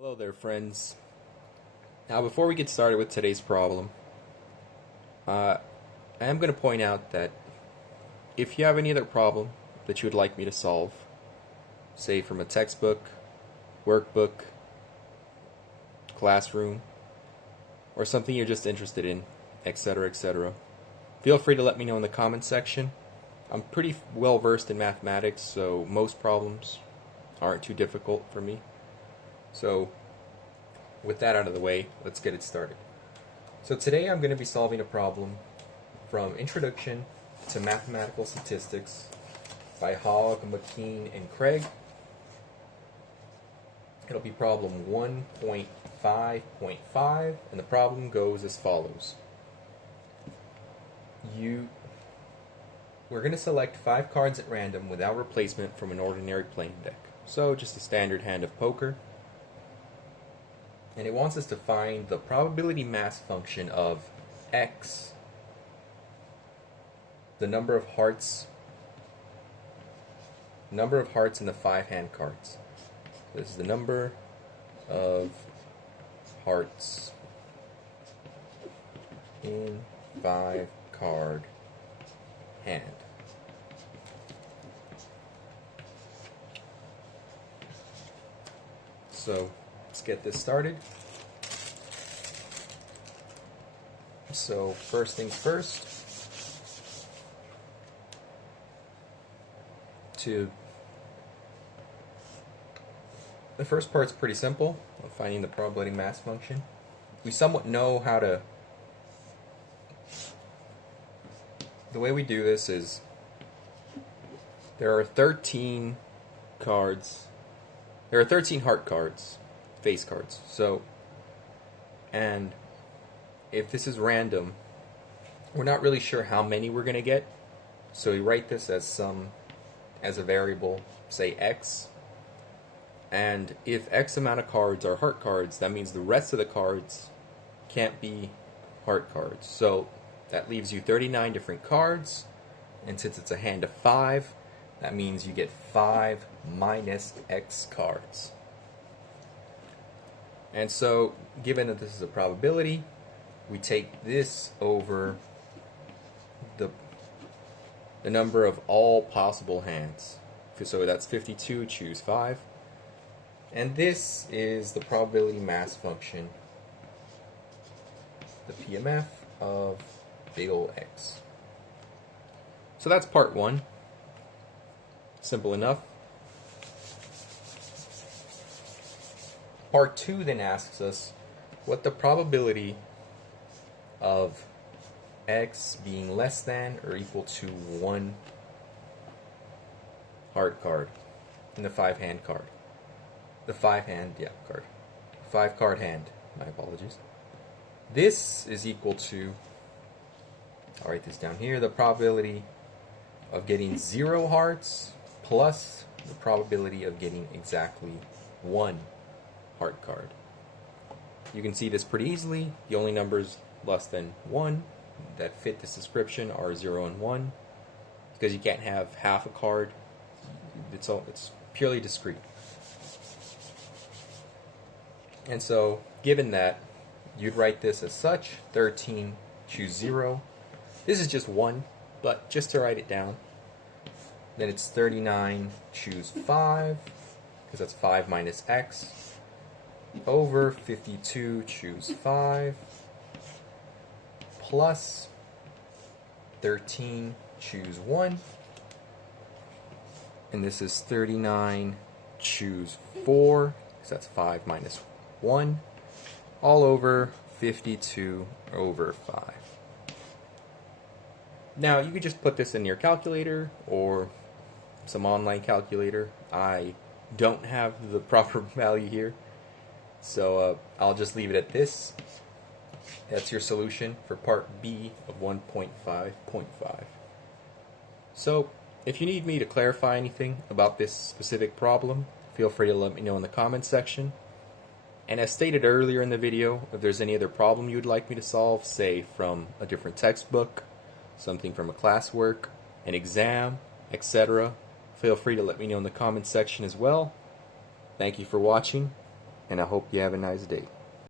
Hello there, friends. Now, before we get started with today's problem, I am going to point out that if you have any other problem that you would like me to solve, say from a textbook, workbook, classroom, or something you're just interested in, etc., feel free to let me know in the comments section. I'm pretty well versed in mathematics, so most problems aren't too difficult for me. So, with that out of the way, let's get it started. So today I'm going to be solving a problem from Introduction to Mathematical Statistics by Hogg, McKean, and Craig. It'll be problem 1.5.5, and the problem goes as follows. We're going to select 5 cards at random without replacement from an ordinary playing deck. So just a standard hand of poker. And it wants us to find the probability mass function of x, the number of hearts in the 5 hand cards. This is the number of hearts in 5 card hand. So let's get this started. So first things first, the first part's pretty simple, finding the probability mass function. We somewhat know how to, the way we do this is, there are 13 cards, there are 13 heart cards, face cards, so, and if this is random, we're not really sure how many we're going to get, so we write this as a variable, say x, and if x amount of cards are heart cards, that means the rest of the cards can't be heart cards. So that leaves you 39 different cards, and since it's a hand of 5, that means you get 5 minus x cards. And so, given that this is a probability, we take this over the number of all possible hands. So that's 52, choose 5. And this is the probability mass function, the PMF of big ol' X. So that's part 1. Simple enough. Part 2 then asks us what the probability of x being less than or equal to 1 heart card in the 5 hand card. The 5 hand, card. 5 card hand, my apologies. This is equal to, I'll write this down here, the probability of getting 0 hearts plus the probability of getting exactly 1 heart card. You can see this pretty easily. The only numbers less than 1 that fit this description are 0 and 1, because you can't have half a card. It's purely discrete. And so, given that, you'd write this as such: 13, choose 0. This is just 1, but just to write it down. Then it's 39, choose 5, because that's 5 minus x, over 52, choose 5, plus 13, choose 1, and this is 39, choose 4, because that's 5 minus 1, all over 52 over 5. Now, you could just put this in your calculator or some online calculator. I don't have the proper value here, so I'll just leave it at this. That's your solution for part B of 1.5.5. So, if you need me to clarify anything about this specific problem, feel free to let me know in the comments section. And as stated earlier in the video, if there's any other problem you would like me to solve, say from a different textbook, something from a classwork, an exam, etc., feel free to let me know in the comments section as well. Thank you for watching. and I hope you have a nice day.